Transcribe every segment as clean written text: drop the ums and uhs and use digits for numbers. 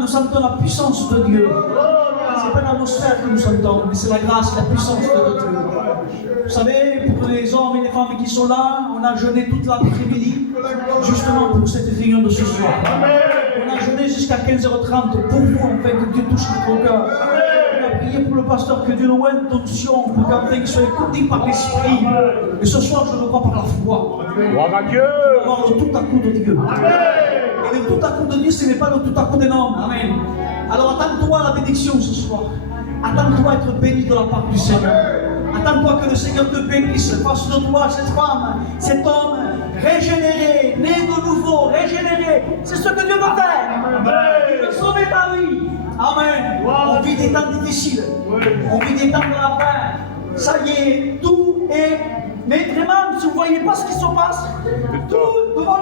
Nous sentons la puissance de Dieu. Ce n'est pas l'atmosphère que nous sentons, mais c'est la grâce, la puissance de Dieu. Vous savez, pour les hommes et les femmes qui sont là, on a jeûné toute l'après-midi, justement pour cette réunion de ce soir. On a jeûné jusqu'à 15h30 pour vous, afin que Dieu touche notre cœur. On a prié pour le pasteur, que Dieu nous ointe d'onction, pour qu'afin qu'il soit écouté par l'Esprit. Et ce soir, je le crois par la foi. Gloire à Dieu. Voir le tout à coup de Dieu. Et le tout à coup de Dieu, ce n'est pas le tout à coup d'un homme. Amen. Alors attends-toi à la bénédiction ce soir. Attends-toi à être béni de la part du Seigneur. Attends-toi que le Seigneur te bénisse. Fasse de toi cette femme, cet homme régénéré, né de nouveau, régénéré. C'est ce que Dieu veut faire. Il veut sauver ta vie. Amen. On vit des temps difficiles. On vit des temps de la fin. Ça y est, tout est. Mais vraiment, si vous ne voyez pas ce qui se passe, tout devant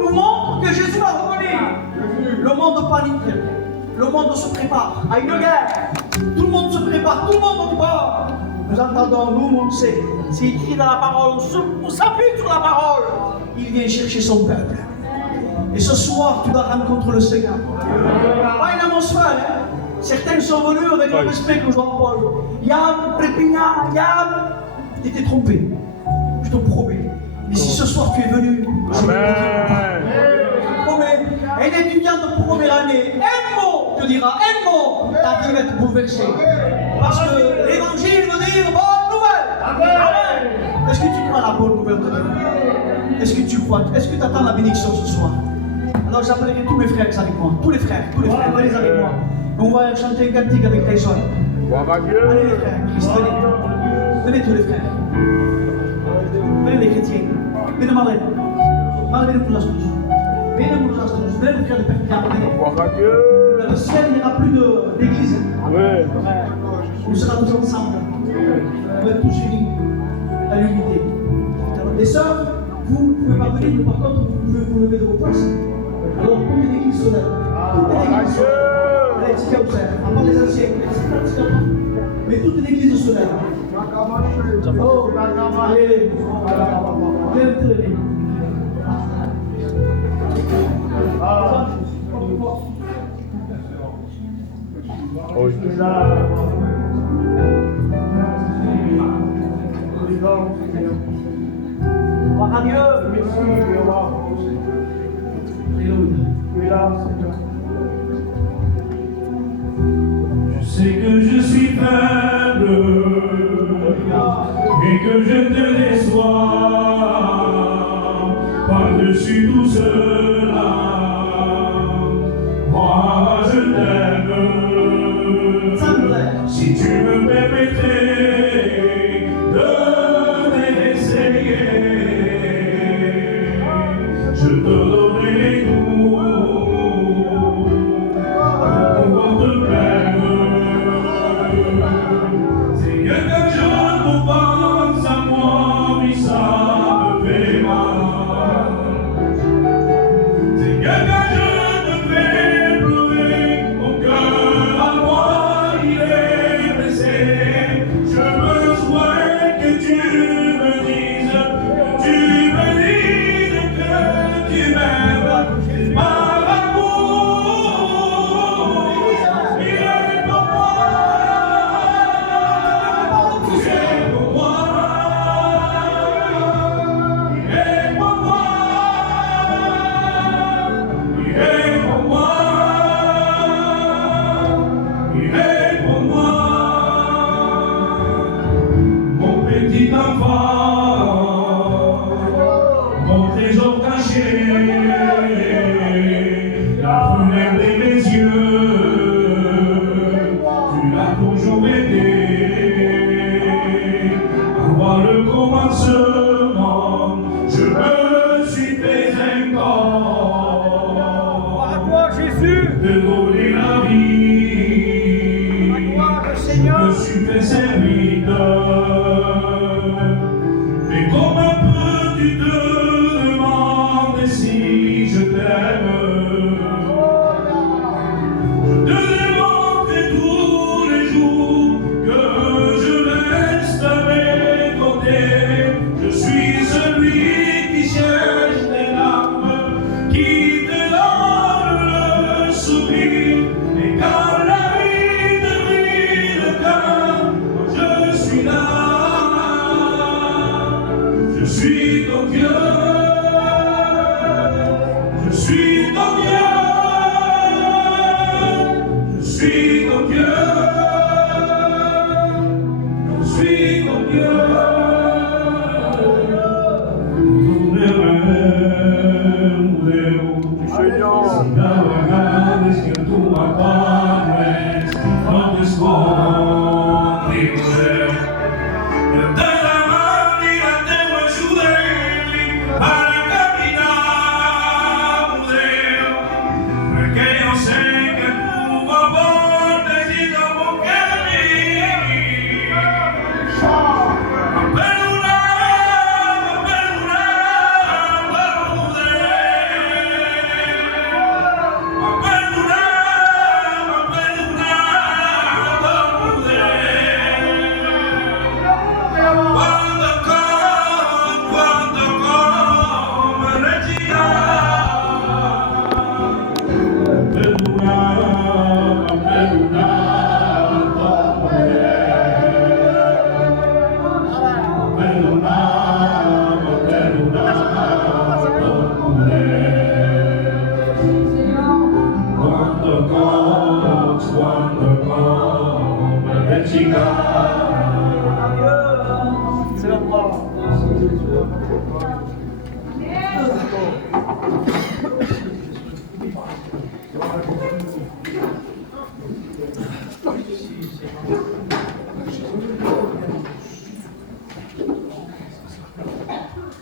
nous montre que Jésus va revenir. Le monde panique. Le monde se prépare à une guerre. Tout le monde se prépare, tout le monde encore. Nous entendons, nous, on sait. C'est écrit dans la parole, on s'appuie sur la parole. Il vient chercher son peuple. Et ce soir, tu vas rencontrer le Seigneur. Pas une atmosphère, hein. Certains sont venus avec le respect que Jean-Paul. Yann, Prépignan, Yann, tu t'es trompé. Je te promets. Mais si ce soir tu es venu, je te promets. Un étudiant de première année, un mot te dira, un mot, ta vie va être bouleversée. Parce que l'évangile veut dire bonne nouvelle. Amen. Est-ce que tu crois à la bonne nouvelle de Dieu? Est-ce que tu crois? Est-ce que tu attends la bénédiction ce soir? Alors j'appellerai tous mes frères avec moi. Tous les frères, venez avec moi. On va chanter un cantique avec Tyson. Allez les frères, Christ, venez. Venez tous les frères. Venez les chrétiens. Venez Marlène. Marlène, venez nous astuces. Venez nous astuces. Venez les frères de Perpignan. Dans le ciel, il n'y aura plus d'église. On sera tous ensemble. On va être tous unis à l'unité. Les sœurs, vous ne pouvez pas venir, mais par contre, vous pouvez vous lever de vos places. Alors, toute l'église se lève. Toute l'église se lève. Allez, c'est comme ça. À part les anciens. Mais toute l'église se lève. Oh, allez, viens te lever. Gloire à Dieu. Je sais que je suis faible et que je te déçois par-dessus tout cela. Moi je t'aime. Si tu me permettais de l'essayer, je te donnerai tout pour pouvoir te plaire. C'est que quand je pense à moi, oui ça me fait mal. C'est que quand je me fais pleurer, mon cœur à moi il est blessé. Je veux souhaiter que tu me dises que tu m'aimes par amour. Il est pour moi. Il est pour moi. Il est pour moi. Il est pour moi. Il est pour moi. Mon petit enfant, mon trésor caché, si je t'aime. De démontrer tous les jours que je reste à mes côtés. Je suis celui qui cherche des larmes, qui te donne le sourire. Et quand la vie te brille le cœur, je suis là. Je suis ton Dieu. Je suis ton Dieu. Je suis ton Dieu. Je suis ton Dieu.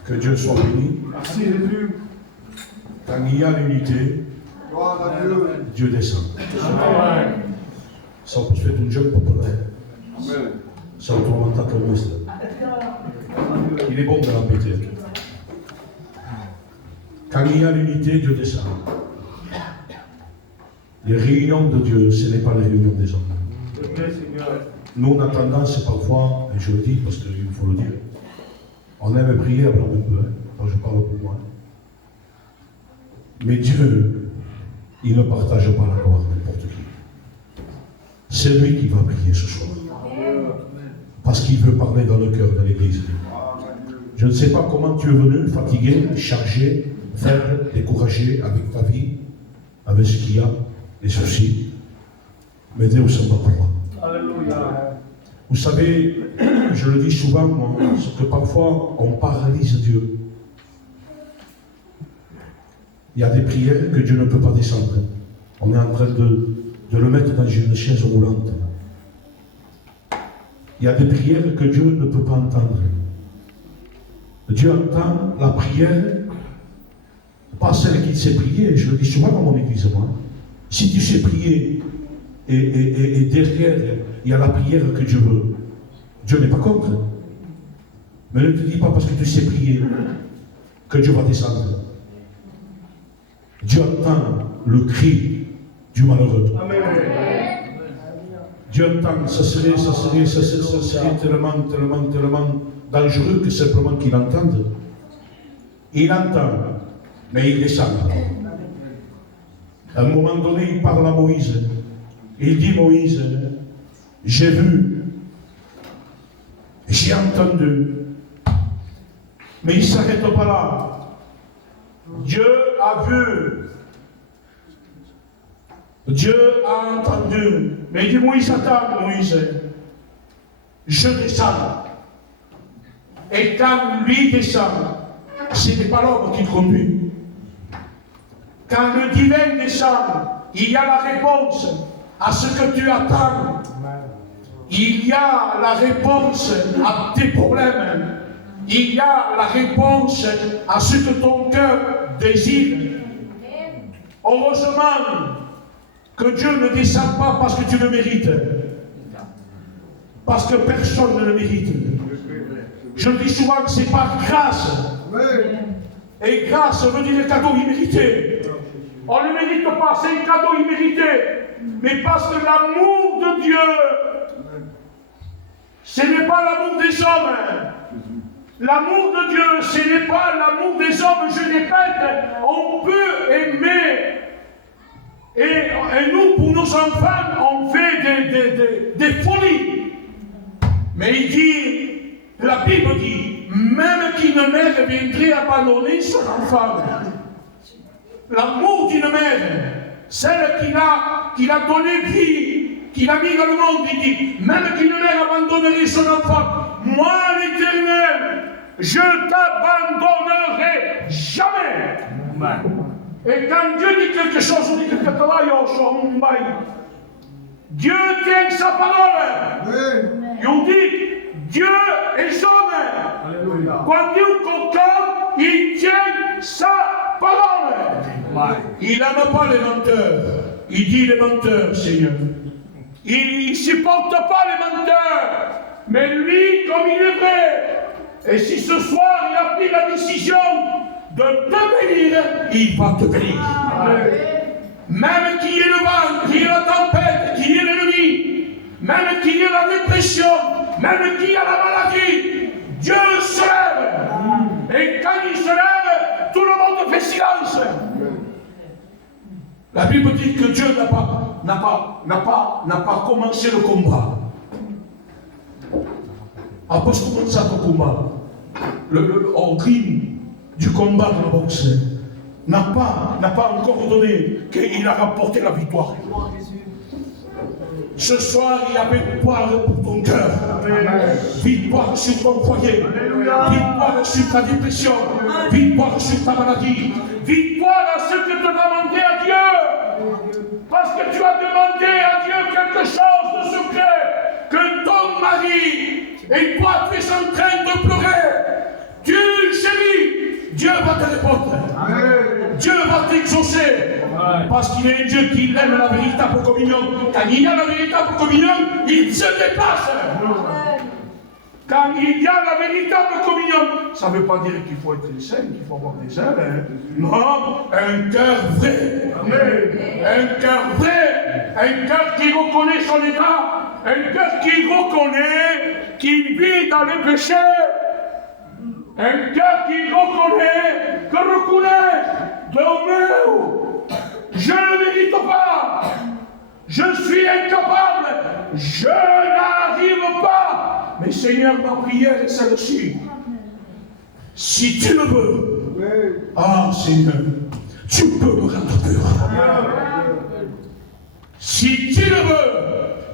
Que Dieu soit béni. Merci Jésus. Quand il y a l'unité, Gloire à Dieu. Dieu descend. Amen. Ça peut se faire d'un jeune populaire. Amen. Ça autrement tant que l'Ouest. Il est bon de l'embêter. Quand il y a l'unité, Dieu descend. Les réunions de Dieu, ce n'est pas les réunions des hommes. Nous, on a tendance parfois, et je le dis parce qu'il faut le dire, on aime prier avant un peu, quand je parle pour moi. Mais Dieu, il ne partage pas la gloire n'importe qui. C'est lui qui va prier ce soir. Parce qu'il veut parler dans le cœur de l'Église. Je ne sais pas comment tu es venu, fatigué, chargé, faible, découragé avec ta vie, avec ce qu'il y a, les soucis. Mais Dieu ne va pas là. Alléluia. Vous savez, je le dis souvent, moi, que parfois on paralyse Dieu. Il y a des prières que Dieu ne peut pas descendre. On est en train de le mettre dans une chaise roulante. Il y a des prières que Dieu ne peut pas entendre. Dieu entend la prière, pas celle qu'il sait prier. Je le dis souvent dans mon église, moi. Si tu sais prier, et derrière, il y a la prière que Dieu veut. Dieu n'est pas contre. Mais ne te dis pas parce que tu sais prier que Dieu va descendre. Dieu entend le cri du malheureux. Amen. Dieu entend, ça serait tellement dangereux que simplement qu'il entende. Il entend, mais il descend. À un moment donné, il parle à Moïse. Il dit, Moïse, j'ai vu, j'ai entendu, mais il ne s'arrête pas là. Dieu a vu, Dieu a entendu, mais il dit, Moïse, attends, Moïse, je descends. Et quand lui descend, ce n'est pas l'homme qui conduit. Quand le divin descend, il y a la réponse à ce que tu attends. Il y a la réponse à tes problèmes. Il y a la réponse à ce que ton cœur désire. Heureusement que Dieu ne descend pas parce que tu le mérites. Parce que personne ne le mérite. Je dis souvent que c'est par grâce. Et grâce veut dire cadeau immérité. On ne le mérite pas, c'est un cadeau immérité. Mais parce que l'amour de Dieu, ce n'est pas l'amour des hommes. L'amour de Dieu, ce n'est pas l'amour des hommes. Je répète, on peut aimer. Et nous, pour nos enfants, on fait des folies. Mais il dit, la Bible dit, même qu'une mère viendrait abandonner son enfant, l'amour d'une mère, celle qui a donné vie, qui l'a mis dans le monde, il dit, même qu'une mère abandonnerait son enfant, moi l'Éternel, je t'abandonnerai jamais. Et quand Dieu dit quelque chose, on dit que Dieu tient sa parole. Et on dit, Dieu est jamais. Quand Dieu compte, il tient sa parole. Il n'aime pas les menteurs. Il dit les menteurs, Seigneur. Il ne supporte pas les menteurs. Mais lui, comme il est vrai, et si ce soir il a pris la décision de te bénir, il va te bénir. Même qu'il y ait le vent, qu'il y ait la tempête, qu'il y ait l'ennemi, même qu'il y ait la dépression, même qu'il y ait la maladie, Dieu se lève. Et quand il se lève, tout le monde fait silence. La Bible dit que Dieu n'a pas commencé le combat. Après commencer le combat, au crime du combat de la boxe, n'a pas encore donné qu'il a remporté la victoire. Ce soir, il y a victoire pour ton cœur, victoire sur ton foyer, victoire sur ta dépression, victoire sur ta maladie, victoire à ce que tu as demandé à Dieu. Parce que tu as demandé à Dieu quelque chose de secret, que ton mari et toi tu es en train de pleurer. Tu gémis, Dieu va te répondre. Dieu va t'exaucer. Parce qu'il est un Dieu qui aime la véritable communion. Quand il y a la véritable communion, il se déplace. Quand il y a la véritable communion, ça ne veut pas dire qu'il faut être saint, qu'il faut avoir des ailes. Non, un cœur vrai. Un cœur vrai. Un cœur qui reconnaît son état. Un cœur qui reconnaît qu'il vit dans les péchés. Un cœur qui reconnaît, je ne mérite pas, je suis incapable, je n'arrive pas. Mais Seigneur, ma prière est celle-ci. Si tu le veux, ah Seigneur, tu peux me rendre pur. Si tu le veux,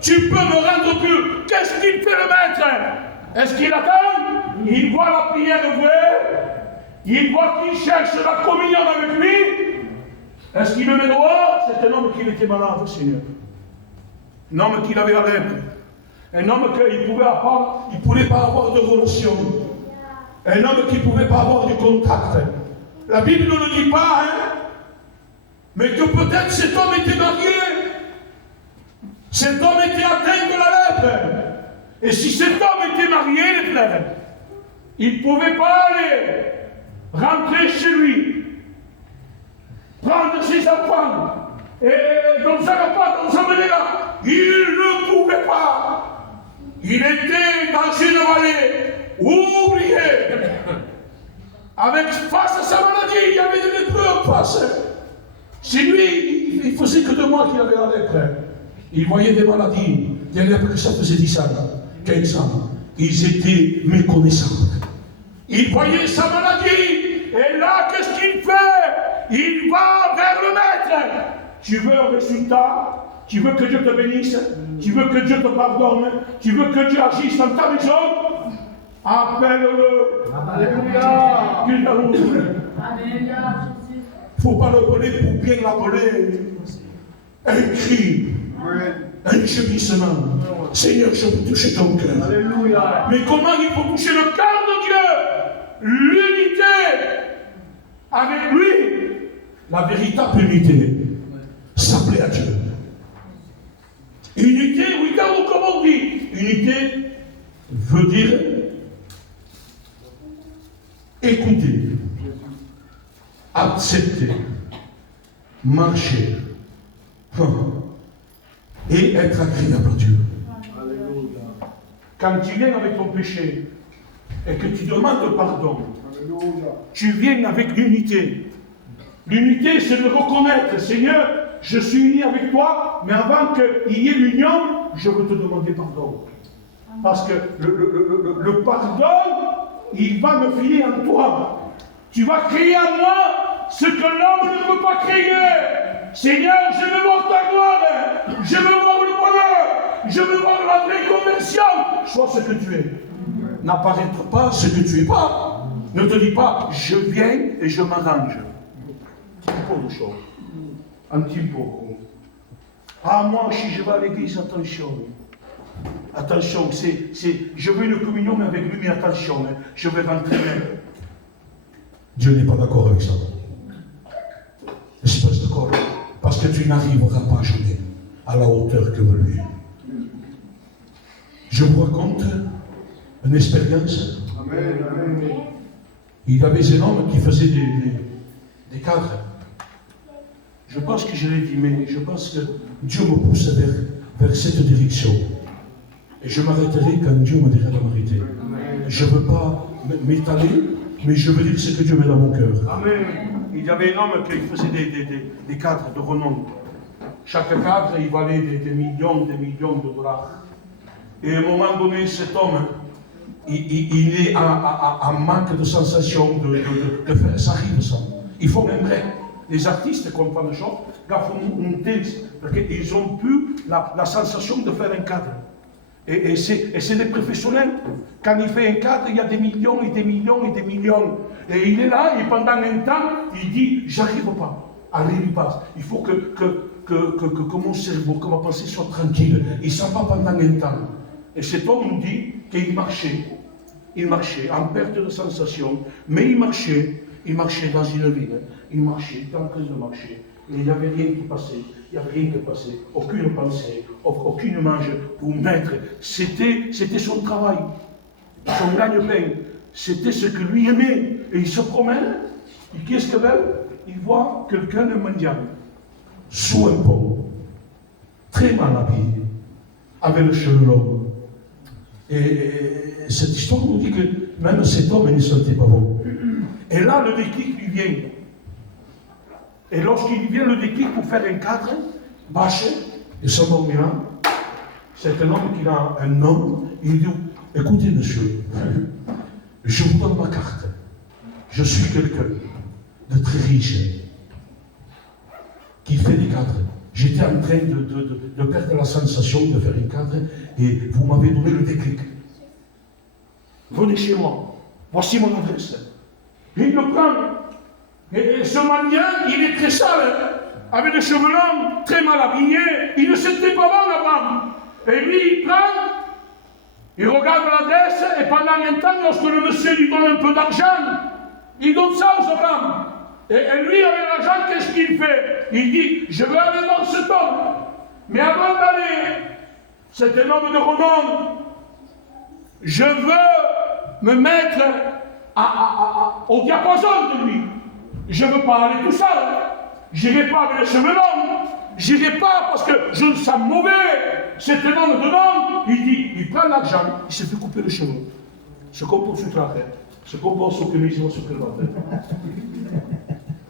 tu peux me rendre pur. Qu'est-ce qu'il fait le maître? Est-ce qu'il attend? Il voit la prière vraie, il voit qu'il cherche la communion avec lui. Est-ce qu'il me met dehors? C'est un homme qui était malade, Seigneur. Un homme qui avait la lèpre. Un homme qui ne pouvait pas avoir de relation. Un homme qui ne pouvait pas avoir de contact. La Bible ne le dit pas, hein? Mais que peut-être cet homme était marié. Cet homme était atteint de la lèpre. Et si cet homme était marié, les frères, il ne pouvait pas aller rentrer chez lui, prendre ses enfants, et dans sa repas, dans sa là. Il ne pouvait pas. Il était dans une vallée oubliée. Avec face à sa maladie, il y avait des lépreux en face. Chez lui, il faisait que 2 mois qu'il avait la lèpre. Il voyait des maladies, des lèpres que ça faisait 10 ans, 15 ans. Ils étaient méconnaissants. Il voyait sa maladie, et là, qu'est-ce qu'il fait? Il va vers le maître. Tu veux un résultat? Tu veux que Dieu te bénisse? Tu veux que Dieu te pardonne? Tu veux que Dieu agisse dans ta maison? Appelle-le. Alléluia. Il ne faut pas l'appeler pour bien l'appeler. Un cri, un gémissement. Seigneur, je veux toucher ton cœur. Alléluia. Mais comment il faut toucher le cœur de Dieu? L'unité avec lui. La véritable unité s'appelait à Dieu. Unité, oui, comme on dit. Unité veut dire écouter. accepter, marcher et être agréable à Dieu. Quand tu viens avec ton péché et que tu demandes pardon, tu viens avec l'unité. L'unité, c'est de reconnaître, Seigneur, je suis uni avec toi, mais avant qu'il y ait l'union, je veux te demander pardon. Parce que le pardon, il va me filer en toi. Tu vas créer en moi ce que l'homme ne peut pas créer. Seigneur, je veux voir ta gloire, je veux voir le bonheur, je veux voir la vraie conversion. Sois ce que tu es. N'apparaître pas ce que tu es pas. Ne te dis pas, je viens et je m'arrange. Un peu de choses. Un petit peu. Ah, moi, si je vais à l'église, attention. Attention, je veux une communion avec lui, mais attention, je vais rentrer. Dieu n'est pas d'accord avec ça. Je ne suis pas d'accord. Parce que tu n'arriveras pas jamais à la hauteur que veut lui. Je vous raconte une expérience. Amen. Il y avait un homme qui faisait des cadres. Je pense que je l'ai dit, mais je pense que Dieu me pousse vers cette direction. Et je m'arrêterai quand Dieu me dira la vérité. Je ne veux pas m'étaler, mais je veux dire ce que Dieu met dans mon cœur. Amen. Il y avait un homme qui faisait des cadres de renom. Chaque cadre, il valait des millions de dollars. Et à un moment donné, cet homme, il est en manque de sensation de faire. Ça arrive, ça. Il faut même vrai. Les artistes comprennent le genre, font un texte, parce qu'ils ont plus la sensation de faire un cadre. Et c'est des professionnels. Quand il fait un cadre, il y a des millions et des millions et des millions. Et il est là, et pendant un temps, il dit, j'arrive pas. Allez, il passe. Il faut que mon cerveau, que ma pensée soit tranquille. Il s'en va pendant un temps. Et cet homme nous dit qu'il marchait. Il marchait en perte de sensation, mais il marchait dans une ville. Il marchait, tant que je marchais. Et il n'y avait rien qui passait. Il n'y avait rien qui passait. Aucune pensée, aucune marge pour mettre. C'était son travail, son gagne-pain. C'était ce que lui aimait. Et il se promène. Et qu'est-ce qu'il veut? Il voit quelqu'un de mendiant, sous un pont, très mal habillé, avec le cheveu long. Et cette histoire nous dit que même cet homme ne sentait pas bon. Et là, le déclic lui vient. Et lorsqu'il vient le déclic pour faire un cadre, bâché, et son nom est là, c'est un homme qui a un nom, il dit, écoutez monsieur, je vous donne ma carte. Je suis quelqu'un de très riche, qui fait des cadres. J'étais en train de perdre la sensation de faire un cadre, et vous m'avez donné le déclic. Venez chez moi, voici mon adresse. Et il le prend. Et ce mendiant, il est très sale, avec des cheveux longs, très mal habillé, il ne s'était pas bon là-bas. Et lui, il prend, il regarde l'adresse, et pendant un temps, lorsque le monsieur lui donne un peu d'argent, il donne ça aux femmes. Et lui, avec l'argent, qu'est-ce qu'il fait? Il dit, je veux aller dans cet homme. Mais avant d'aller, c'est un homme de renom. Je veux me mettre au diapason de lui. Je ne veux pas aller tout seul. Je n'irai pas avec les cheveux longs. Je n'irai pas parce que je me sens mauvais. C'est un homme de nom. Il dit, il prend l'argent, il se fait couper les cheveux. Ce qu'on peut sur la tête. Ce qu'on peut sur le sur la tête.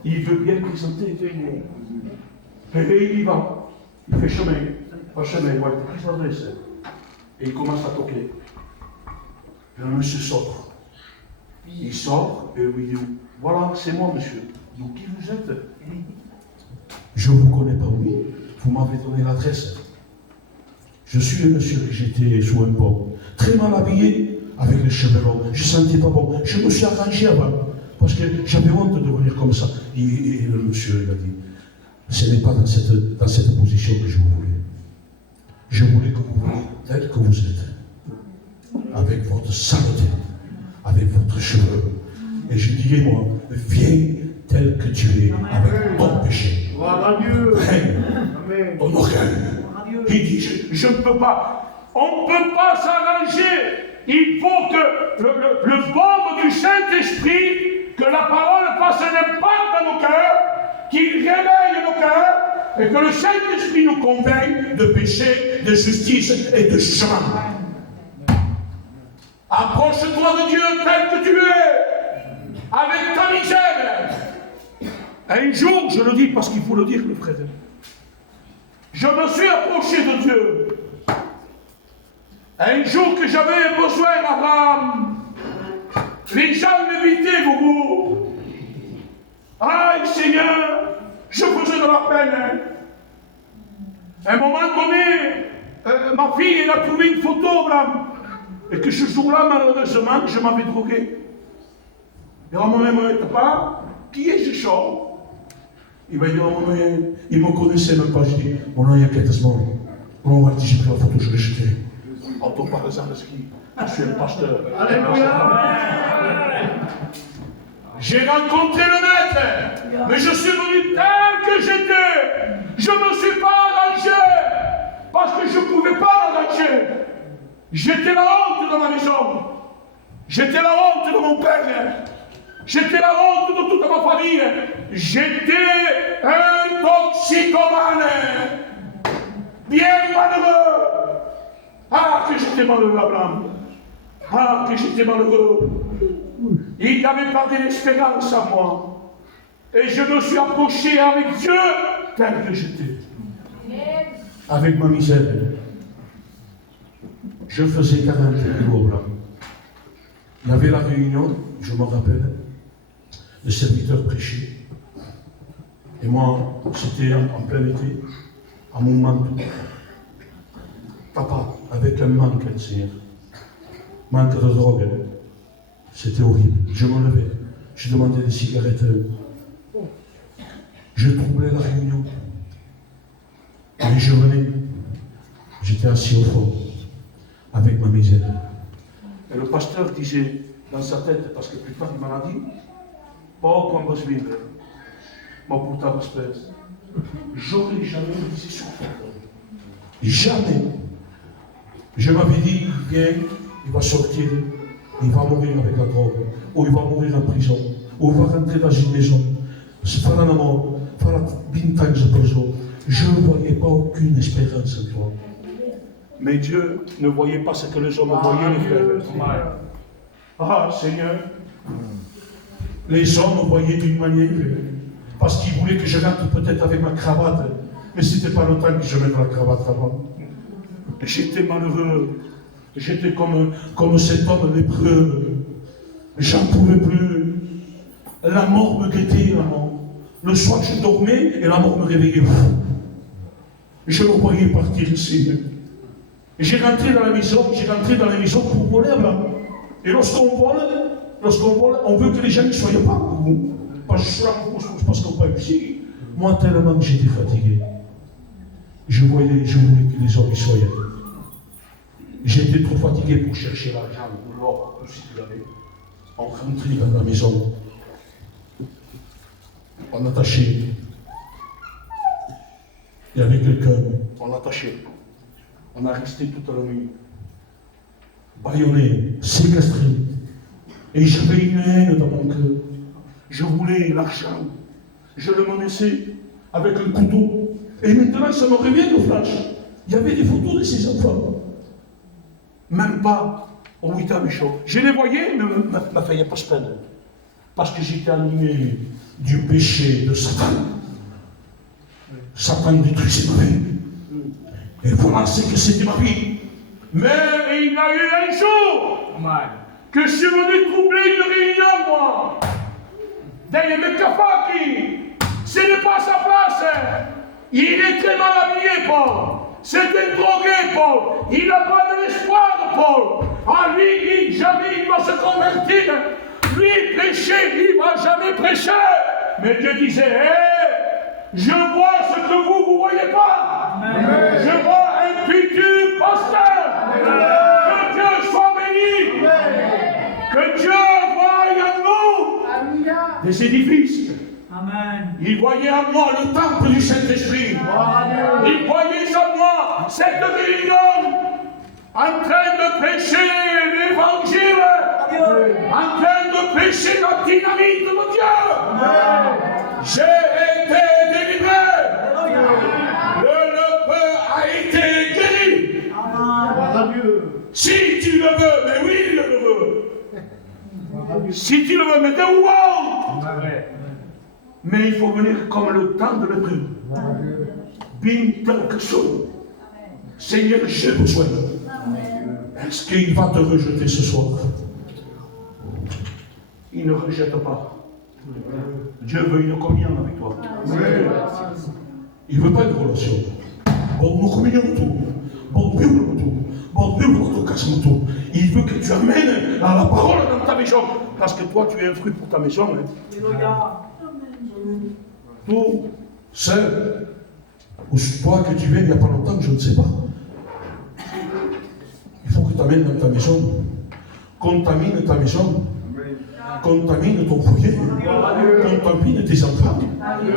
Il veut bien présenter. Et il y va. Il fait chemin. Pas chemin, ouais, il s'adresse. Et il commence à toquer. Et le monsieur sort. Il sort et lui dit, voilà, c'est moi, monsieur. Donc, qui vous êtes? Je ne vous connais pas, oui. Vous m'avez donné l'adresse. Je suis le monsieur que j'étais sous un pont, très mal habillé, avec les cheveux longs. Je ne sentais pas bon. Je me suis arrangé avant, parce que j'avais honte de venir comme ça. Et le monsieur, il a dit, ce n'est pas dans cette position que je vous voulais. Je voulais que vous veniez tel que vous êtes, avec votre saleté, avec votre cheveux. Et je disais, moi, viens tel que tu es, avec ton péché. Règne, ton orgueil. Il dit, je ne peux pas. On ne peut pas s'arranger. Il faut que le baume du Saint-Esprit que la parole fasse un impact dans nos cœurs, qu'il réveille nos cœurs, et que le Saint-Esprit nous convainque de péché, de justice et de jugement. Approche-toi de Dieu tel que tu es, avec ta misère. Un jour, je le dis parce qu'il faut le dire, le frère, je me suis approché de Dieu. Un jour que j'avais besoin d'Abraham, les gens m'évitaient beaucoup. Aïe Seigneur, je faisais de la peine. À un moment donné, ma fille elle a trouvé une photo, Abraham, et que ce jour-là, malheureusement, je m'avais drogué. Et à moi-même, papa, qui est ce chaud? Il m'a dit, oh, il ne me connaissait même pas. Je dis, oh non, il y a quelques semaines. Oh, j'ai pris la photo, je l'ai jetée. En tout par exemple, je suis un pasteur. J'ai rencontré le maître, mais je suis venu tel que j'étais. Je ne me suis pas arrangé, parce que je ne pouvais pas m'arranger. J'étais la honte de ma maison. J'étais la honte de mon père. J'étais la honte de toute ma famille. J'étais un toxicomane. Bien malheureux. Ah, que j'étais malheureux, Abraham. Ah, que j'étais malheureux. Il n'avait pas de l'espérance à moi. Et je me suis approché avec Dieu tel que j'étais. Avec ma misère. Je faisais 40 jours, là. Il y avait la réunion, je me rappelle, le serviteur prêchait. Et moi, c'était en plein été, à mon manteau. Papa, avec un manque, Seigneur. Manque de drogue. C'était horrible. Je me levais. Je demandais des cigarettes. Je troublais la réunion. Et je venais. J'étais assis au fond, avec ma misère. Et le pasteur disait dans sa tête, parce que plus tard il m'en a dit, oh, quand on va vivre, ma putain espèce. J'aurais jamais misé sur toi. Jamais. Je m'avais dit, viens, il va sortir, il va mourir avec la drogue, ou il va mourir en prison, ou il va rentrer dans une maison. C'est pas la mort, pas la bintang de prison. Je ne voyais pas aucune espérance en toi. Mais Dieu ne voyait pas ce que les hommes voyaient, les frères. Ah, Seigneur, les hommes voyaient d'une manière, parce qu'ils voulaient que je rentre peut-être avec ma cravate, mais ce n'était pas le temps que je mette la cravate avant. J'étais malheureux, j'étais comme cet homme lépreux, j'en pouvais plus. La mort me guettait, la mort. Le soir, je dormais et la mort me réveillait. Je me voyais partir ici. J'ai rentré dans la maison pour voler là. Et lorsqu'on vole, on veut que les gens ne soient pas comme vous. Parce qu'on peut ici. Moi, tellement que j'étais fatigué. Je voulais que les hommes y soient. J'étais trop fatigué pour chercher l'argent, ou l'or, tout ce qu'il y avait. On rentrait dans la maison. On attachait. Il y avait quelqu'un, on l'attachait. On a resté toute la nuit. Bâillonné, séquestré. Et j'avais une haine dans mon cœur. Je voulais l'argent. Je le menaçais avec un couteau. Et maintenant, ça me revient au flash. Il y avait des photos de ces enfants. Même pas au 8 ans, Michaud. Je les voyais, mais ne me faisait pas de peine. Parce que j'étais animé du péché de Satan. Satan détruisait ma vie. Et voilà ce que c'était ma vie. Mais il y a eu un jour que je suis venu troubler une réunion, moi. Derrière le Kafaki. Ce n'est pas sa place. Il est très mal habillé, Paul. C'est un drogué, Paul. Il n'a pas de l'espoir, Paul. Ah, lui, jamais il va se convertir. Lui, prêcher, il ne va jamais prêcher. Mais Dieu disait, hé, je vois ce que vous ne voyez pas. Amen. Je vois un futur pasteur. Amen. Que Dieu soit béni. Amen. Que Dieu voie en nous des édifices. Amen. Il voyait en moi le temple du Saint-Esprit. Il voyait en moi cette réunion. en train de prêcher l'évangile, en train de prêcher la dynamite de Dieu. J'ai été délivré. Le lepreux a été guéri. Si tu le veux, mais oui, je le veux. Si tu le veux, mais t'es wow. Mais il faut venir comme le temps de l'épreuve. Bien quelque chose. Seigneur, j'ai besoin. Est-ce qu'il va te rejeter ce soir? Il ne rejette pas. Dieu veut une communion avec toi. Il ne veut pas une relation. Bon, nous communions tout. Bon, Bible tout. Bon, Bible tout. Il veut que tu amènes à la parole dans ta maison. Parce que toi, tu es un fruit pour ta maison. Hein. Tout seul. Ou toi que tu viens il n'y a pas longtemps, je ne sais pas. Il faut que tu amènes dans ta maison. Contamine ta maison. Contamine ton foyer. Contamine tes enfants.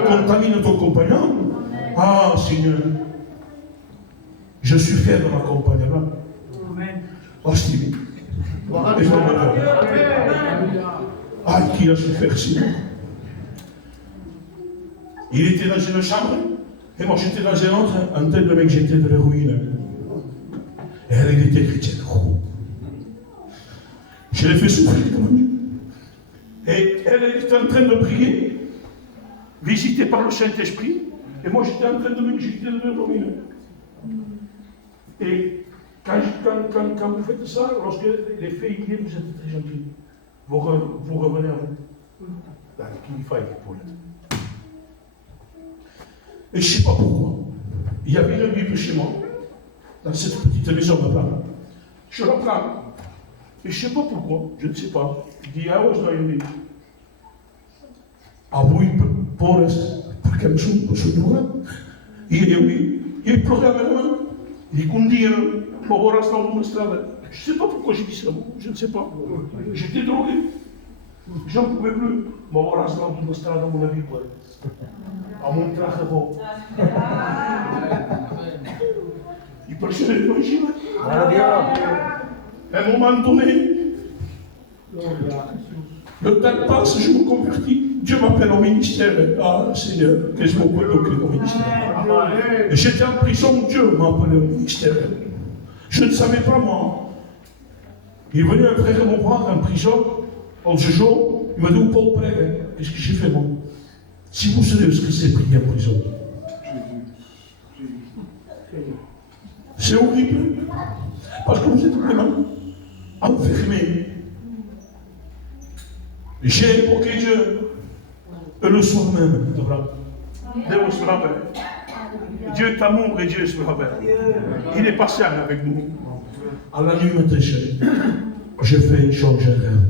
Contamine ton compagnon. Ah Seigneur, je suis fier de m'accompagnement. Oh Stevie. Ah, qui a souffert Seigneur. Il était dans une chambre. Et moi j'étais dans un autre, en train de m'injecter de l'héroïne. Et elle était chrétienne. Je l'ai fait souffrir devant Dieu. Et elle était en train de prier, visitée par le Saint-Esprit, et moi j'étais en train de m'injecter de l'héroïne. Et quand vous faites ça, lorsque les faits y viennent, vous êtes très gentils. Vous revenez à vous. Dans qu'il faille pour elle. Et je ne sais pas pourquoi. Il y avait une Bible chez moi, dans cette petite maison là-bas. Je la prends. Et je ne sais pas pourquoi, je ne sais pas. Je dis, ah ouais, je dois y aller. Ah oui, pour quelle chose, pour ce jour-là. Il dit oui. Il pleurait à ma main. Il dit, qu'on dit, pour voir ça dans mon strade. Je ne sais pas pourquoi j'ai dit ça, je ne sais pas. J'étais drogué. J'en pouvais plus. Mais voilà, ça dans mon strade, à mon avis, quoi. À mon trajet beau. Il prêchait l'évangile. À un moment donné, le temps passe, je me convertis. Dieu m'appelle au ministère. Ah Seigneur, que je m'appelle au ministère. Et j'étais en prison, Dieu m'a appelé au ministère. Je ne savais pas moi. Il est venu un frère me voir en prison, en ce jour, il m'a dit, Paul Père, qu'est-ce que j'ai fait moi? Si vous savez ce que c'est prier en prison. C'est horrible. Parce que vous êtes vraiment enfermé. J'ai invoqué Dieu. Et le soir même, Dieu se rappelle. Dieu est amour et Dieu se rappelle. Il est patient avec nous. À la nuit matin, j'ai fait une chose, j'ai rêve.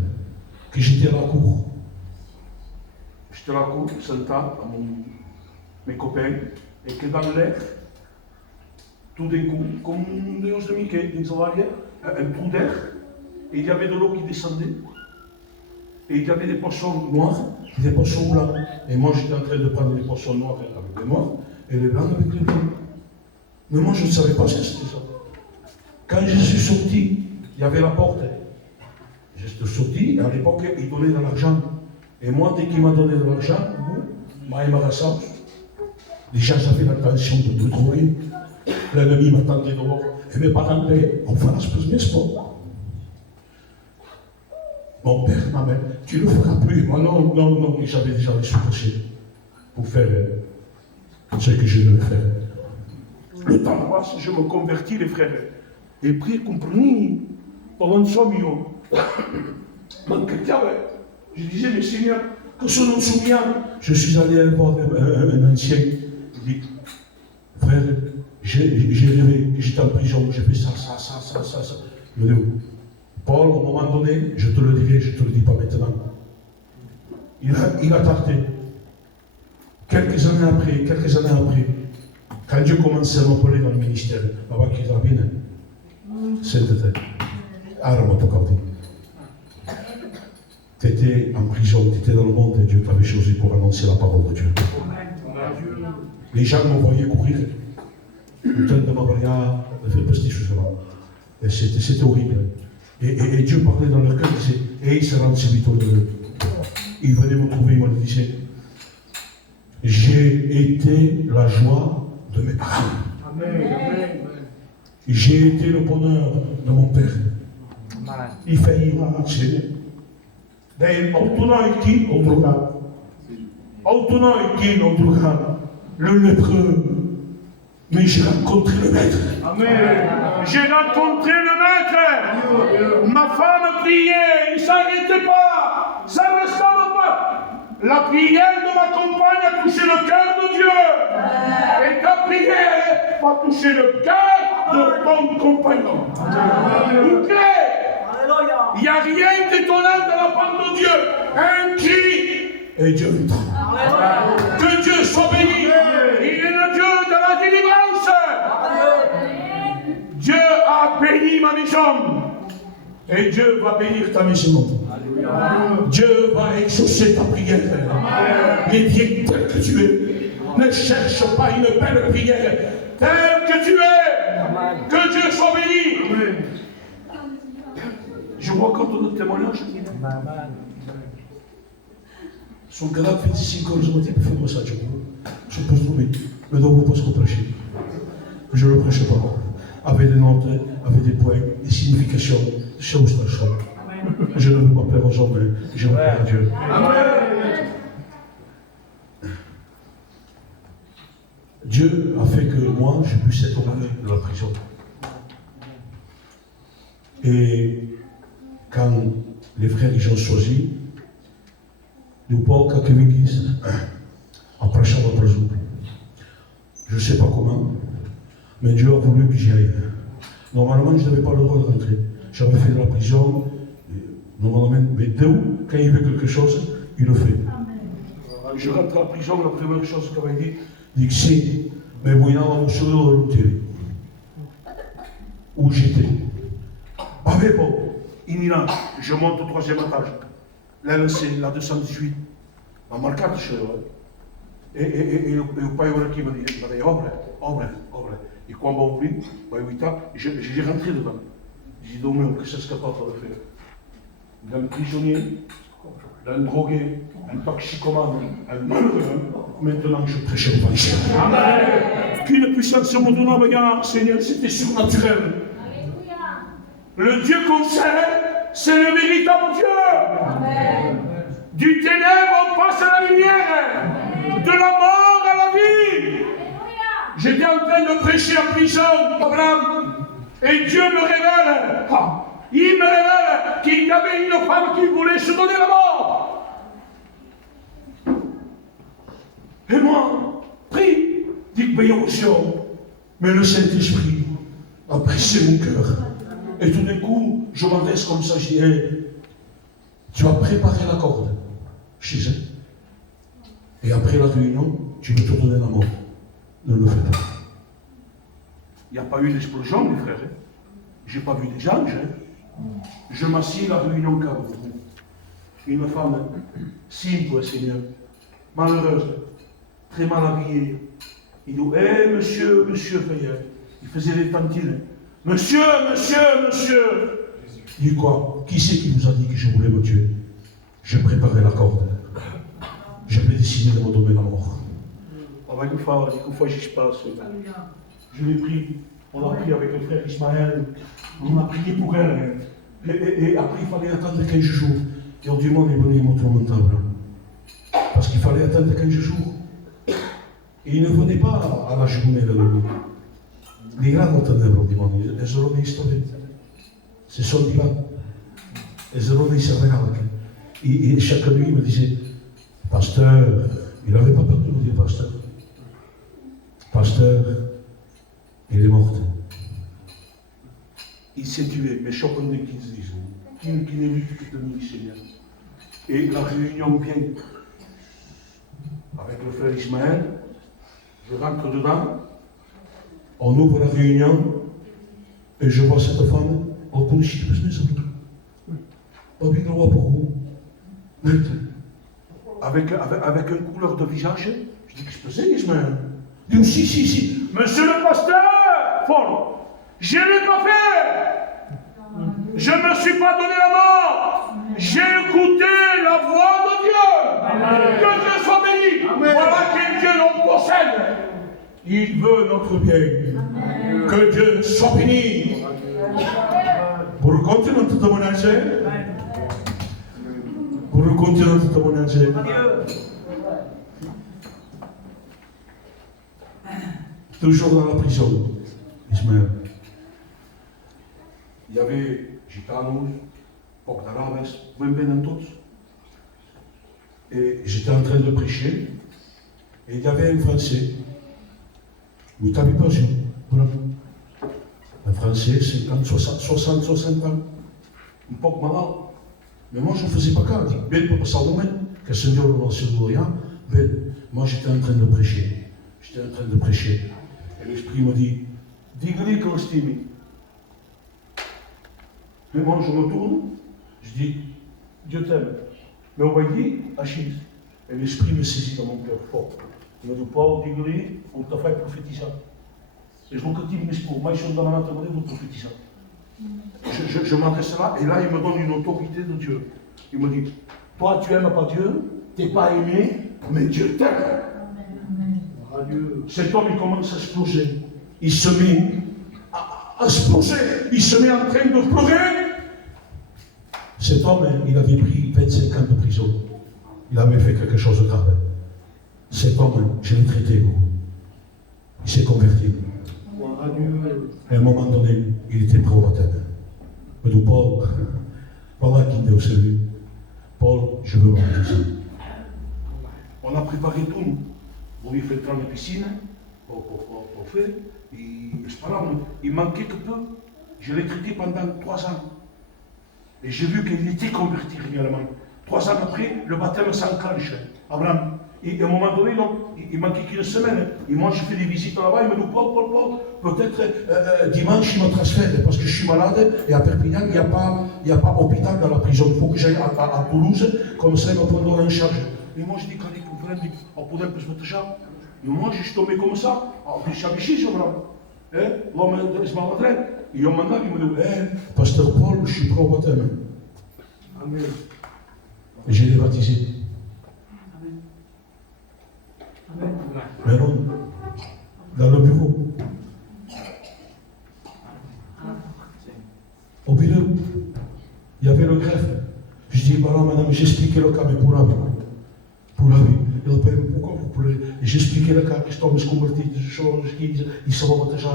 Que j'étais à la cour. J'étais à la cour, sentant à mes copains, et que dans l'air, tout d'un coup, comme des os de Mickey, un trou d'air, et il y avait de l'eau qui descendait, et il y avait des poissons noirs et des poissons blancs. Et moi j'étais en train de prendre les poissons noirs avec les noirs, et les blancs avec les blancs. Mais moi je ne savais pas ce que c'était ça. Quand je suis sorti, il y avait la porte. Je suis sorti, et à l'époque, il donnait de l'argent. Et moi, dès qu'il m'a donné de l'argent, déjà j'avais l'intention de me trouver. L'ennemi m'attendait dehors. Et mes parents payaient. Enfin, je peux me sport. Mon père, ma mère, tu ne le feras plus. Moi, non, j'avais déjà les sous pour faire ce que je devais faire. Le temps passe, je me convertis, les frères. Et puis, comprenez, pendant un sommeil, je disais, mais Seigneur, que ce nom souvienne. Je suis allé voir un ancien. Il dit, frère, j'ai rêvé que j'étais en prison, j'ai fait ça. Je dis, Paul, à un moment donné, je te le dirai, je ne te le dis pas maintenant. Il a tardé. Quelques années après, quand Dieu commençait à m'appeler dans le ministère, là-bas qu'ils rabbinent, c'était tu étais en prison, tu étais dans le monde et Dieu t'avait choisi pour annoncer la parole de Dieu. Les gens m'ont voyé courir. Le temps de ma barrière, de faire prestige, Et c'était horrible. Et Dieu parlait dans leur cœur, il disait, et il se rend vite heureux. Il venait me trouver, il me disait, j'ai été la joie de mes parents. Amen. J'ai été le bonheur de mon père. Il fait marcher. D'ailleurs, le lépreux. Mais j'ai rencontré le maître. Amen. J'ai rencontré le maître. Ma femme priait, il ne s'arrêtait pas. Ça ne s'arrête pas. La prière de ma compagne a touché le cœur de Dieu. Et ta prière va toucher le cœur de ton compagnon. Vous créez. Il n'y a rien d'étonnant de la part de Dieu. Un cri. Et Dieu entend. Que Dieu soit béni. Il est le Dieu de la délivrance. Dieu a béni ma maison. Et Dieu va bénir ta maison. Dieu va exaucer ta prière. Mais viens tel que tu es. Ne cherche pas une belle prière. Tel que tu es. Que Dieu soit béni. Je vois quand on a témoignage. Son grave 25 ans, je me dis, fais-moi ça, Dieu. Je peux trouver. Mais donc, vous ne pouvez pas prêcher. Je ne le prêche pas. Avec des notes, avec des points, des significations, choses très choses. Je ne veux pas plaire aux hommes, mais je veux plaire à Dieu. Dieu a fait que moi, je puisse être honoré de la prison. Et quand les frères ils ont choisi, du poc à Kevingis, après ça va prison. Je ne sais pas comment, mais Dieu a voulu que j'y aille. Normalement, je n'avais pas le droit de rentrer. J'avais fait de la prison, normalement, mais Dieu, quand il veut quelque chose, il le fait. Je rentre à la prison, la première chose qu'il m'a dit que si, mais vous n'avez pas sur le télé. Où j'étais. Ah mais bon, Inina, je monte au 3e étage. Là, c'est la 218. Ma marquata c'era. E il paio qui m'a dit, obre. Et quand on va ouvrir, j'ai rentré dedans. J'ai dit, Doméo, qu'est-ce que c'est capable de faire? Un prisonnier, un drogué, un toxicomane, un malheureux. Maintenant, je prêche l'évangile. Amen. Qu'une puissance me donna, Seigneur, c'était surnaturel. Le Dieu qu'on sert, c'est le véritable Dieu. Amen. Du ténèbre, on passe à la lumière. De la mort à la vie. J'étais en train de prêcher en prison, Abraham, et Dieu me révèle, il me révèle qu'il y avait une femme qui voulait se donner la mort. Et moi, prie, dit Bénédiction, mais le Saint-Esprit a pressé mon cœur. Et tout d'un coup, je m'adresse comme ça, je dis, hey, tu vas préparer la corde chez eux. Et après la réunion, tu veux te donner la mort. Ne le fais pas. Il n'y a pas eu d'explosion, mes frères. Je n'ai pas vu des anges. Je m'assieds à la réunion car une femme simple, Seigneur, malheureuse, très mal habillée. Il dit, hé, monsieur, Fayet. Il faisait des tantines. Monsieur. Il dit quoi? Qui c'est qui vous a dit que je voulais me tuer? Je préparais la corde. J'avais décidé de me donner la mort. Avec une fois, j'y passe. Je l'ai pris. On a prié avec le frère Ismaël. On a prié pour elle. Et après, il fallait attendre 15 jours. Et on dit, moi, on est venu mon tourmentable. Parce qu'il fallait attendre 15 jours. Et il ne venait pas à la journée de l'eau. Les grands ténèbres, elles auront installé. C'est son là. Elles auront installé. Et chaque nuit, il me disait, pasteur, il n'avait pas peur de me dire pasteur. Pasteur, il est mort. Il s'est tué, mais chacun de qui se disent, qui n'est vu que de nuit, Seigneur. Et la réunion vient avec le frère Ismaël. Je rentre dedans. On ouvre la réunion et je vois cette femme. On connaît ce que c'est. Pas bien droit pour vous. Avec une couleur de visage. Je dis que je faisais, Ismaël. Il dit si. Monsieur le pasteur, folle, je ne l'ai pas fait. Je ne me suis pas donné la mort. J'ai écouté la voix de Dieu. Que Dieu soit béni. Voilà quel Dieu l'on possède. Il veut notre bien. Que Dieu soit béni. Pour continuer notre témoignage, toujours dans la prison, Ismaël. Il y avait gitanos, poc d'arabes, ben tous. Et j'étais en train de prêcher, et il y avait un Français. Vous t'avez pas vu, voilà. Un Français, 50, 60 ans. Un peu malade. Mais moi, je ne faisais pas cas. Je dis, ben, pour passer au moment, que le Seigneur le lance sur rien, ben, moi, j'étais en train de prêcher. Et l'Esprit m'a dit, dis-lui que je t'aime. Et moi, je me tourne, je dis, Dieu t'aime. Mais on va dire, Achille. Et l'Esprit me saisit dans mon cœur fort. Il m'a dit, Paul, dis-lui, on t'a fait prophétiser. Et je me dis, mais pour moi, je suis dans la nature, vous prophétisez. Je m'adresse là, et là, il me donne une autorité de Dieu. Il me dit, toi, tu n'aimes pas Dieu, tu n'es pas aimé, mais Dieu t'aime. Cet homme, il commence à exploser. Il se met à exploser. Il se met en train de pleurer. Cet homme, il avait pris 25 ans de prison. Il avait fait quelque chose de grave. Cet homme, je l'ai traité, vous. Il s'est converti. À un moment donné, il était prêt au baptême. Mais donc, Paul, voilà qui est au salut. Paul, je veux baptiser. On a préparé tout, nous. On lui fait dans la piscine, pour faire. Il manquait que peu. Je l'ai traité pendant 3 ans. Et j'ai vu qu'il était converti réellement. 3 ans après, le baptême s'enclenche. Abraham. Et à un moment donné, donc, il manquait qu'une semaine. Et moi, je fais des visites là-bas. Il me dit, Paul, peut-être dimanche, il me transfère parce que je suis malade. Et à Perpignan, il n'y a pas d'hôpital dans la prison. Il faut que j'aille à Toulouse, comme ça, ils me prendront en charge. Et moi, je dis, quand il faut faire un peu de ça. Et moi, je suis tombé comme ça. Je suis habitué, je vois. L'homme est maladroit. Et on m'a dit, il me dit, Pasteur Paul, je suis prêt au baptême. Amen. Et je l'ai baptisé. Mais non, dans le bureau. Au bureau, il y avait le greffe. Je dis, voilà, madame, j'expliquais le cas, mais pour la vie. Il a dit, pourquoi vous pleurez? J'expliquais le cas, que je tombe converti, il se va protéger.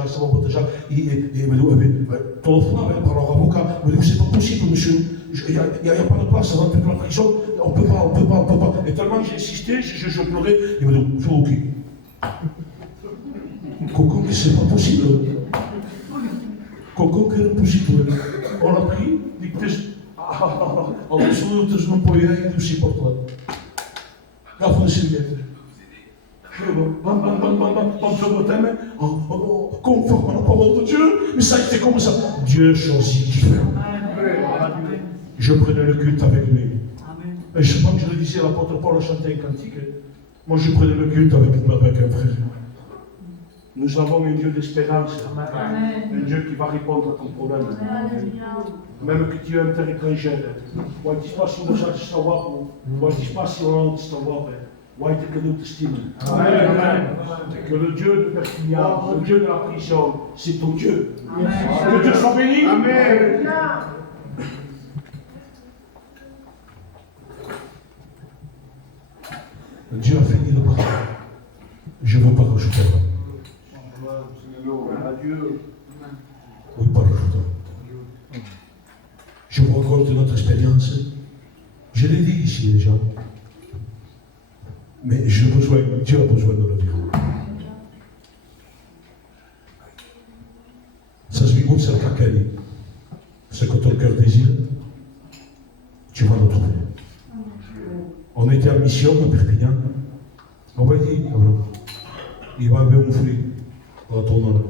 Et il me dit, téléphone par leur avocat. Il me dit, c'est pas possible, monsieur. Il n'y a pas de place dans toute la prison. On peut pas. Et tellement j'ai insisté, je pleurais. Il me dit, faut ok. Coco, c'est pas possible. Coco, que c'est possible. On l'a pris, il dit, on a besoin de se poyer et de s'y porter. Là, faut essayer. Conforme à la parole de Dieu, mais ça a été comme ça. Dieu choisit différent. Je prenais le culte avec lui. Et je pense que je le disais, l'apôtre Paul chantait un cantique. Moi, je prenais le culte avec un frère. Nous avons un Dieu d'espérance. Un Dieu qui va répondre à ton problème. Même que tu es un terre étrangère. Ou il pas si on a de savoir, ou il pas si on a de savoir. Ou que nous t'estimons. Que le Dieu de Perpignan, le Dieu de la prison, c'est ton Dieu. Que Dieu soit béni. Amen. Dieu a fini le parler. Je ne veux pas rajouter là. Oui, pas rajouter. Je vous raconte notre expérience. Je l'ai dit ici déjà. Mais Dieu a besoin de le dire. Ça se vit c'est le cacani. Ce que ton cœur désire, tu vas le trouver. On était en mission à Perpignan. On va dire, il va avoir un fruit dans ton nom.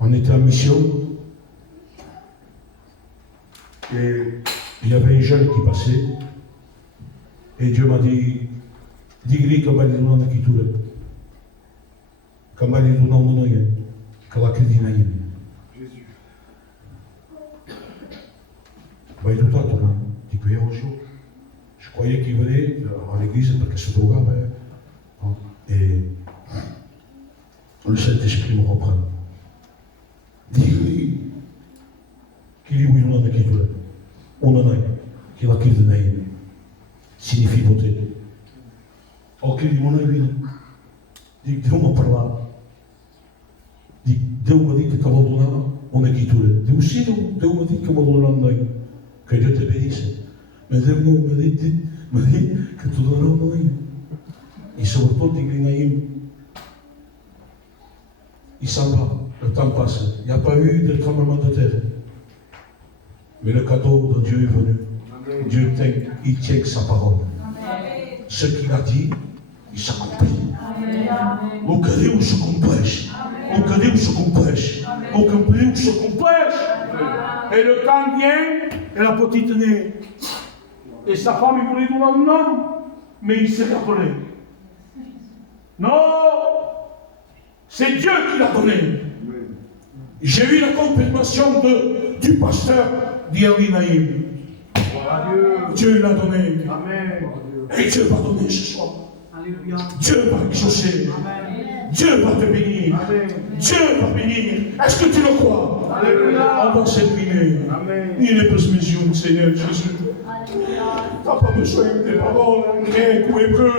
On était en mission et il y avait un jeune qui passait et Dieu m'a dit, dis-lui qu'on va lui donner qui tout là. Qu'on va lui donner un nom. Kala Kedinaïm. Jésus. Bah, il est tout à l'heure, tu peux y aller un jour. Je croyais qu'il venait à l'église parce que c'est droga, et le Saint-Esprit me reprend. Dis-lui qu'il est où il en a qui tout là. On en a qu'il a qu'il de naïm. Signifie beauté. Oh, qu'il dit mon avis. Dit que Dieu m'a parlé. Dit Dieu m'a dit que tu vas donner, on a qui tout là. Dit aussi, Dieu m'a dit que m'a donné naïm. Que Dieu te bénisse. Mais Dieu m'a dit que tu donneras naïm. Et surtout, dit naïm. Il s'en va, le temps passe. Il n'y a pas eu de tremblement de terre. Mais le cadeau de Dieu est venu. Amen. Dieu il tient sa parole. Ce qu'il a dit, il s'accomplit. Au cadet où ce qu'on prêche. Au cadet où ce qu'on prêche. Au cadet où ce qu'on prêche. Et le temps vient, et la petite née. Et sa femme, il voulait donner un homme, mais il s'est rappelé. Non, c'est Dieu qui l'a donné. J'ai eu la confirmation du pasteur d'Yali Naïm. Dieu l'a donné. Amen. Et Dieu va donner ce soir. Alléluia. Dieu va exaucer. Amen. Dieu va te bénir. Amen. Dieu va bénir. Est-ce que tu le crois? Alléluia. On va s'exprimer. Amen. Il est plus mesure, Seigneur Jésus. Tu n'as pas besoin des paroles en grec ou hébreu.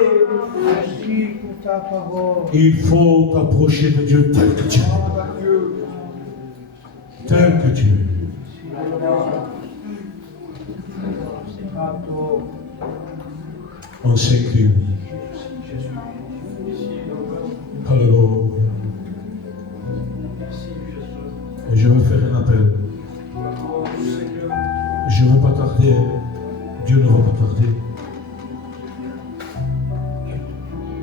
Merci pour ta parole. Il faut t'approcher de Dieu tel que tu es. Tel que tu es. On s'incline. Alléluia. Et je veux faire un appel. Je ne veux pas tarder. Dieu ne va pas tarder.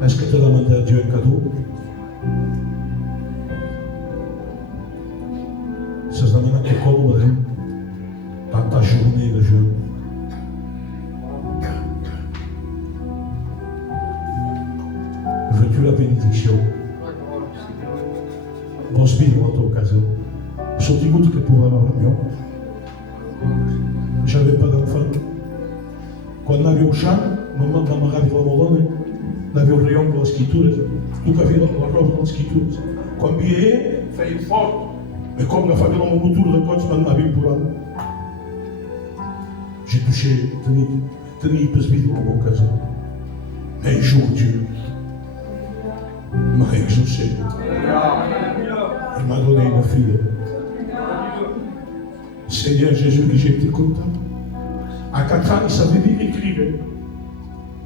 Est-ce que tu as demandé à Dieu un cadeau? Ça se demande à comme dans ta journée de jeûne. Veux-tu la bénédiction? Bon spirito à ton cas. Je suis tout que pour avoir l'avion. J'avais pas d'enfant. Quand l'avion chante, maman m'a rappelé à mon l'avion rayon de la scripture. Tout à fait la robe de la scripture. Quand billet, fait une faute. Mais comme la famille dans mon retour de coach, maintenant, avec pour l'âme. J'ai touché, tenu un peu speed dans mon cas. Mais un jour, Dieu m'a exaucé. Il m'a donné une fille. Seigneur Jésus, que j'étais content. À 4 ans, il savait lire et écrire.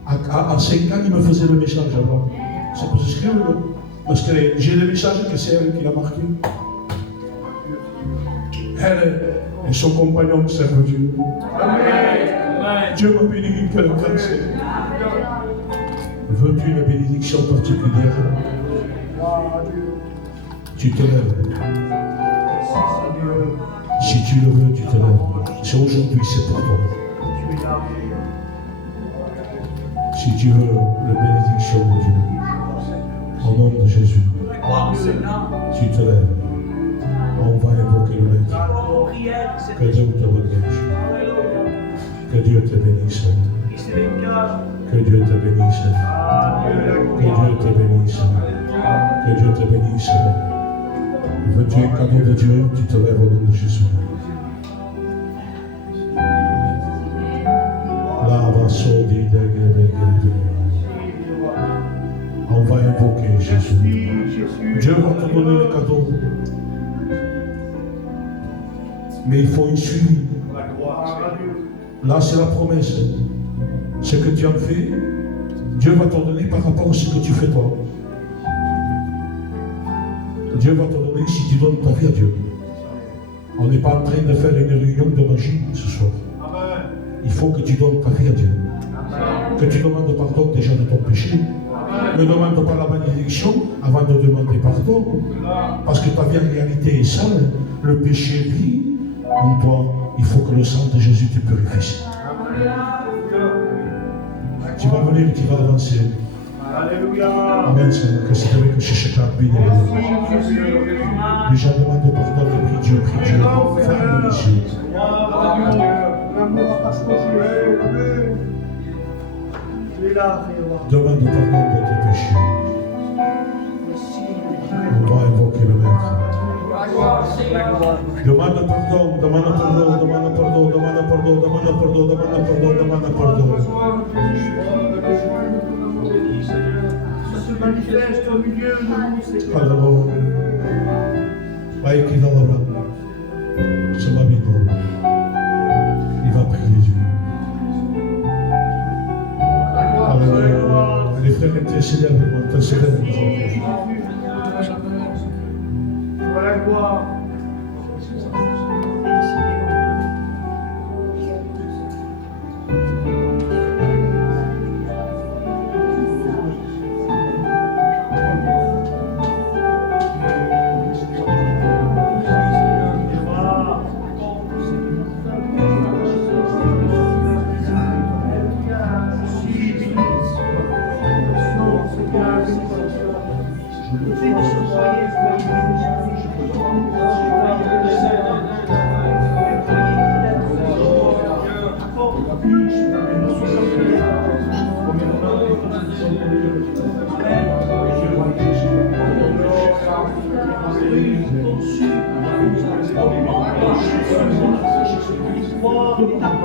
À 5 ans, il me faisait le message avant. C'est pour s'écrire, parce que j'ai le message que c'est elle qui l'a marqué. Elle et son compagnon servent Dieu. Amen. Dieu m'a béni une cœur cancer. Veux-tu une bénédiction particulière? Tu te lèves. Si tu le veux, tu te lèves. C'est aujourd'hui, c'est pour toi. Si tu veux la bénédiction de Dieu, au nom de Jésus, tu te lèves. On va invoquer le Maître. Que Dieu te relève. Que Dieu te bénisse. Que Dieu te bénisse. Que Dieu te bénisse. Que Dieu te bénisse. Veux-tu un cadeau de Dieu? Tu te lèves au nom de Jésus. On va invoquer Jésus. Dieu va te donner le cadeau. Mais il faut une suivi. Là, c'est la promesse. Ce que tu as fait, Dieu va te donner par rapport à ce que tu fais toi. Dieu va te donner si tu donnes ta vie à Dieu. On n'est pas en train de faire une réunion de magie ce soir. Il faut que tu donnes ta vie à Dieu. Que tu demandes pardon déjà de ton péché. Ne demande pas la bénédiction avant de demander pardon. Parce que ta vie en réalité est sale. Le péché vit en toi. Il faut que le sang de Jésus te purifie. Tu vas venir et tu vas avancer. Alléluia. Amen, Seigneur, que c'est avec que je cherche à bénir. Déjà, demande pardon, prie Dieu, ferme les yeux. L'amour a partagé. Tu es là, frère. Demande pardon de tes péchés. On va invoquer le Maître. Demande pardon, demande pardon, demande pardon, demande pardon, demande pardon, demande pardon, demande pardon. Ça se manifeste au milieu de nous, Seigneur. Alléluia. Vai qui dans la bras. C'est ma Bible. Il va prier Dieu. Alléluia. Les frères intercèdent avec moi, intercèdent avec nous. Voilà la gloire.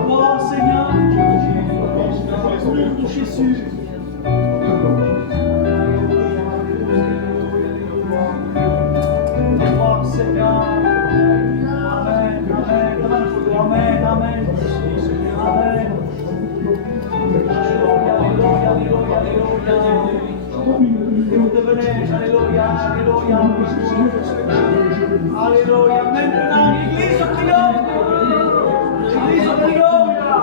Gloire, Seigneur. Jésus. Gloire, Seigneur. Amen, amen, amen, amen. Amen. Alléluia, alléluia, alléluia. Vous devenez, alléluia, alléluia. Alléluia. Maintenant, l'Église triomphe. L'Église triomphe. Triomphe est là.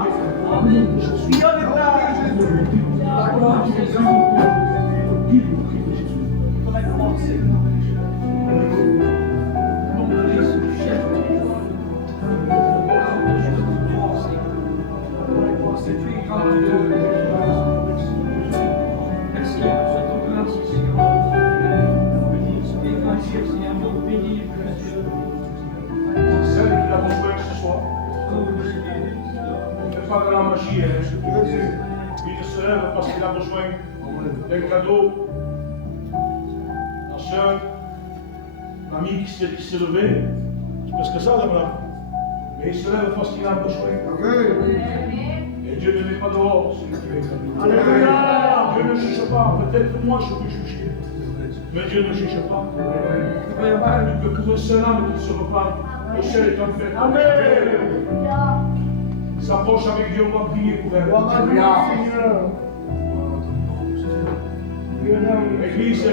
Maintenant, Seigneur. Celle qui a besoin ce soir, ne fait pas de la magie, il se lève parce qu'il a besoin d'un cadeau. La soeur, l'ami qui s'est levé, c'est parce que ça là-bas. Mais il se lève parce qu'il a besoin. Et Dieu ne met pas dehors celui qui est cadeau. Alléluia! Dieu ne juge pas. Peut-être que moi je peux juger. Mais Dieu ne juge pas. Que pour un seul âme qui se repart, le ciel est en fait. Amen! Il s'approche avec Dieu, on va prier pour elle. Seigneur. Église,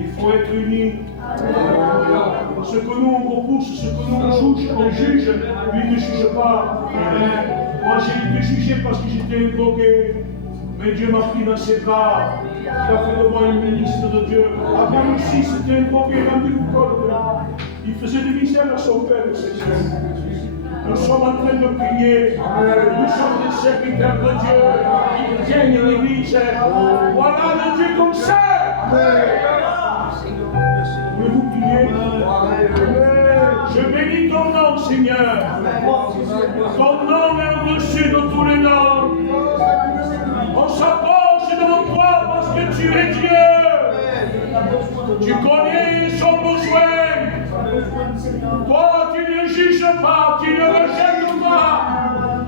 il faut être unis. Ce que nous on repousse, ce que nous on juge, lui ne juge pas. Moi j'ai été jugé parce que j'étais drogué. Mais Dieu m'a pris dans ses bras. Il a fait de moi une ministre de Dieu. Avant aussi, c'était un drogué, vendu au col. Il faisait des misères à son père, Seigneur. Nous sommes en train de prier. Nous sommes des serviteurs de Dieu. Ils viennent à l'église. Voilà le Dieu comme ça. Pouvez-vous prier? Je bénis ton nom, Seigneur. Ton nom est au-dessus de tous les noms. On s'approche devant toi parce que tu es Dieu. Tu connais son besoin. Toi, tu ne juges pas, tu ne rejettes pas.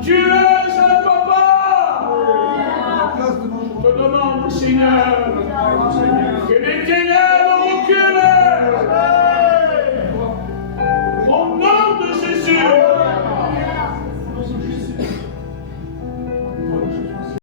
Tu es un papa. Je te demande, Seigneur,